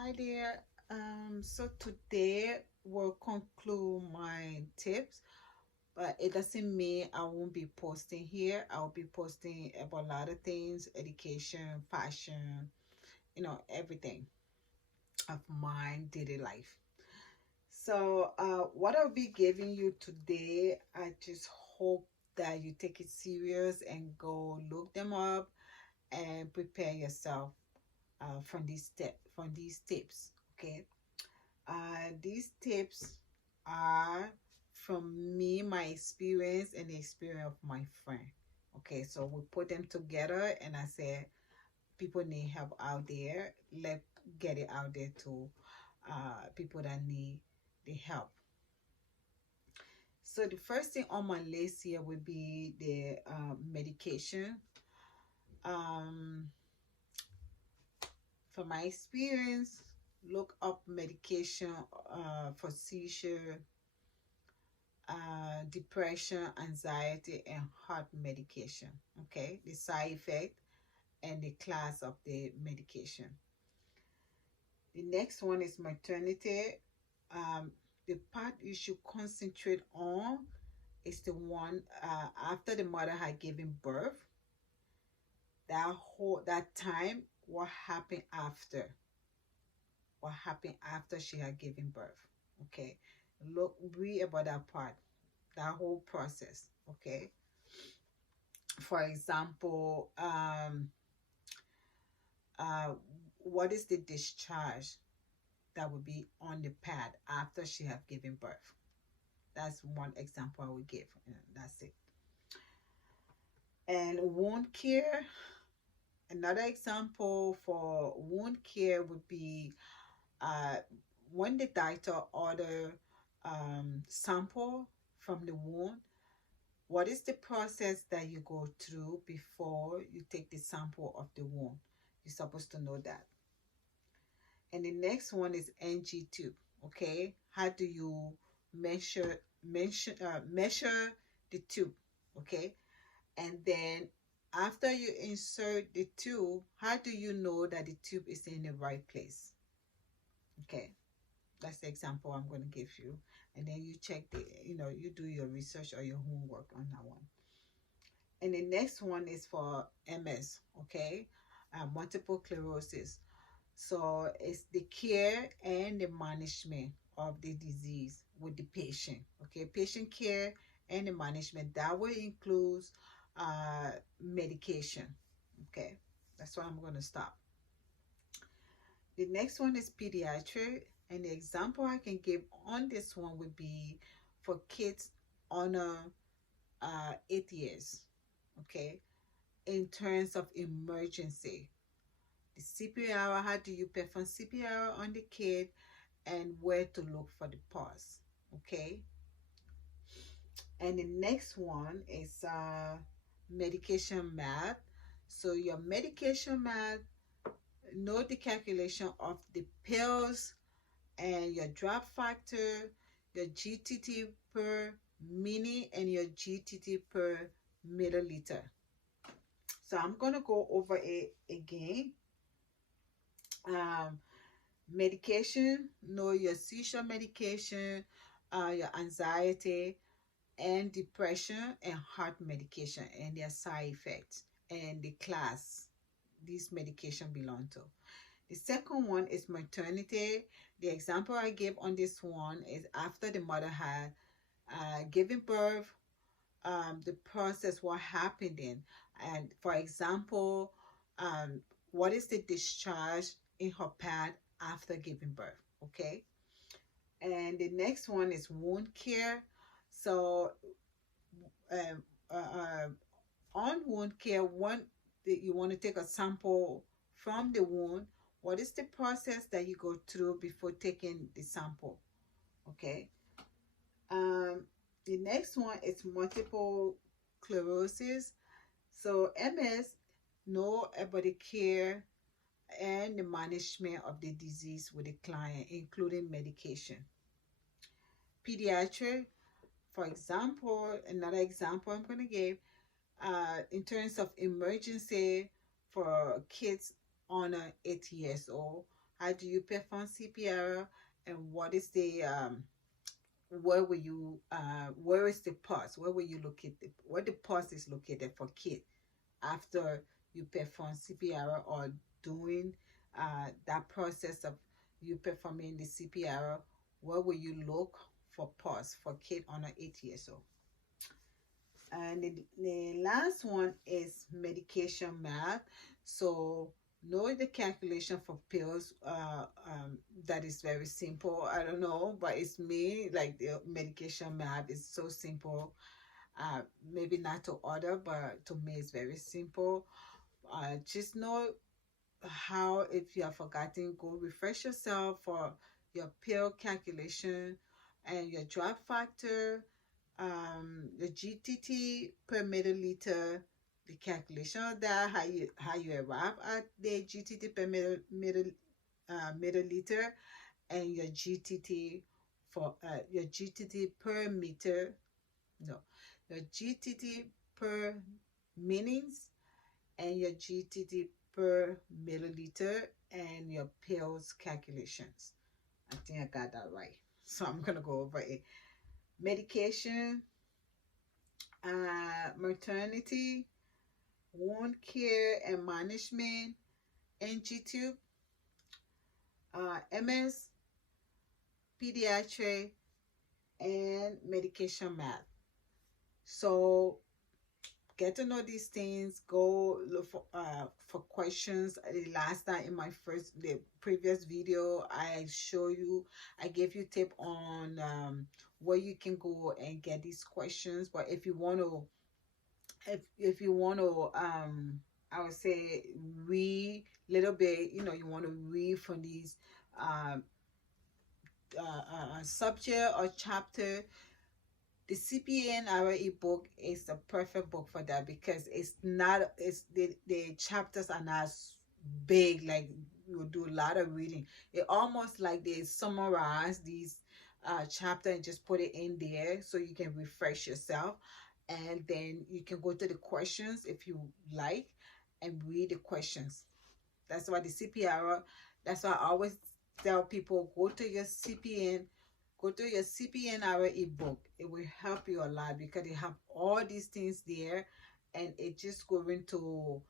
Hi there. So today will conclude my tips, but it doesn't mean I won't be posting here. I'll be posting about a lot of things, education, fashion, everything of my daily life. So what I'll be giving you today, I just hope that you take it serious and go look them up and prepare yourself from these tips. Okay. These tips are from me, my experience, and the experience of my friend. Okay, so we put them together, and I said, people need help out there. Let get it out there to people that need the help. So the first thing on my list here would be the medication. Um, from my experience, look up medication for seizure, depression, anxiety, and heart medication. Okay, the side effect and the class of the medication. The next one is maternity. Um, the part you should concentrate on is the one after the mother had given birth. That time, what happened after? What happened after she had given birth? Okay, read about that part, that whole process. Okay, for example, uh, what is the discharge that would be on the pad after she have given birth? That's one example I would give. That's it. And wound care, another example for wound care would be uh, when the doctor order sample from the wound. What is the process that you go through before you take the sample of the wound? You're supposed to know that. And the next one is NG tube. Okay, how do you measure the tube? Okay, and then after you insert the tube, how do you know that the tube is in the right place? Okay, that's the example I'm going to give you, and then you check you do your research or your homework on that one. And the next one is for MS. Okay, multiple sclerosis. So it's the care and the management of the disease with the patient. Okay, patient care and the management that will include medication. Okay, that's why I'm going to stop. The next one is pediatric, and the example I can give on this one would be for kids under 8 years. Okay, in terms of emergency, the CPR, how do you perform CPR on the kid, and where to look for the pulse. Okay, and the next one is medication math. So your medication math, know the calculation of the pills and your drop factor, your GTT per minute, and your GTT per milliliter. So I'm gonna go over it again. um, Medication, know your seizure medication, your anxiety and depression, and heart medication and their side effects and the class these medication belong to. The second one is maternity. The example I gave on this one is after the mother had given birth, the process, what happened in. And for example, what is the discharge in her pad after giving birth? Okay. And the next one is wound care. So, um, on wound care, one that you want to take a sample from the wound. What is the process that you go through before taking the sample? Okay. Um, the next one is multiple sclerosis. So MS, know about the care and the management of the disease with the client, including medication. Pediatric, for example, another example I'm going to give, in terms of emergency for kids under 8 years old, How do you perform CPR? And what is the where will you where is the pulse? Where will you locate where the pulse is located for kid after you perform CPR or doing that process of you performing the CPR? Where will you look for pulse for kid under 8 years old? And the last one is medication math. So know the calculation for pills. That is very simple. I don't know, but it's me. Like the medication math is so simple. Maybe not to other, but to me it's very simple. Just know how, if you have forgotten, go refresh yourself for your pill calculation and your drop factor, the GTT per milliliter, the calculation of that, how you arrive at the GTT per milliliter, and your GTT for your GTT per meter, no, your GTT per minutes, and your GTT per milliliter, and your pills calculations. I think I got that right. So I'm gonna go over it. Medication, maternity, wound care and management, NG tube, MS, pediatric, and medication math. So get to know these things. Go look for questions. The last time in the previous video, I gave you tip on where you can go and get these questions. But if you want to, if you want to, I would say read little bit. You know, you want to read from these um, subject or chapter. The CPNR ebook is the perfect book for that, because it's the chapters are not big, like you do a lot of reading. It almost like they summarize these chapter and just put it in there so you can refresh yourself, and then you can go to the questions if you like and read the questions. That's why the CPR, that's why I always tell people, go to your CPNR ebook. It will help you a lot because they have all these things there, and it just going to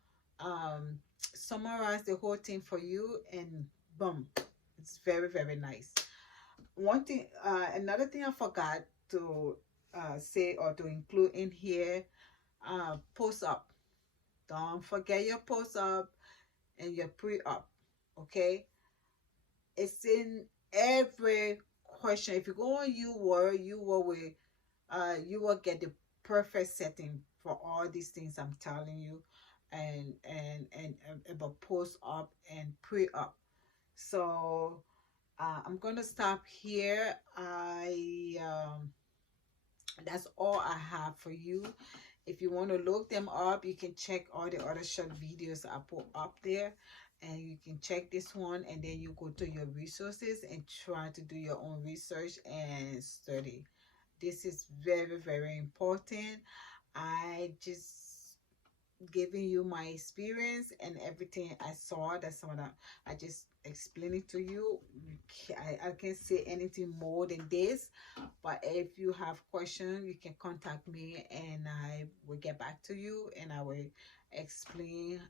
summarize the whole thing for you, and boom, it's very, very nice. One thing, another thing I forgot to say or to include in here, post up. Don't forget your post up and your pre up. Okay, it's in every question. If you go on UWorld, you will get the perfect setting for all these things I'm telling you, and about post up and pre up. So I'm gonna stop here. That's all I have for you. If you want to look them up, you can check all the other short videos I put up there, and you can check this one, and then you go to your resources and try to do your own research and study. This is very, very important. I just giving you my experience and everything I saw. That's what I just explained it to you. I can't say anything more than this, but if you have questions, you can contact me and I will get back to you, and I will explain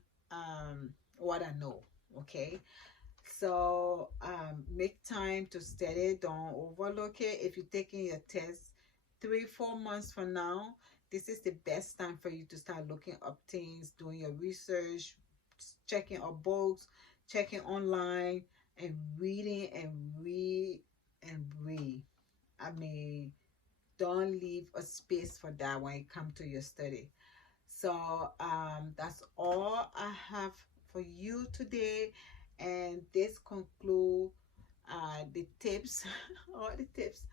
what I know. Okay, so make time to study. Don't overlook it. If you're taking your test 3-4 months from now, this is the best time for you to start looking up things, doing your research, checking up books, checking online, and reading and read and read. I mean, don't leave a space for that when it comes to your study. So that's all I have for you today, and this conclude the tips, all the tips.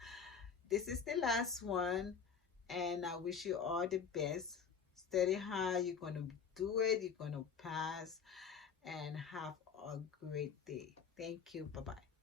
This is the last one, and I wish you all the best. Study hard. You're gonna do it. You're gonna pass, and have a great day. Thank you. Bye bye.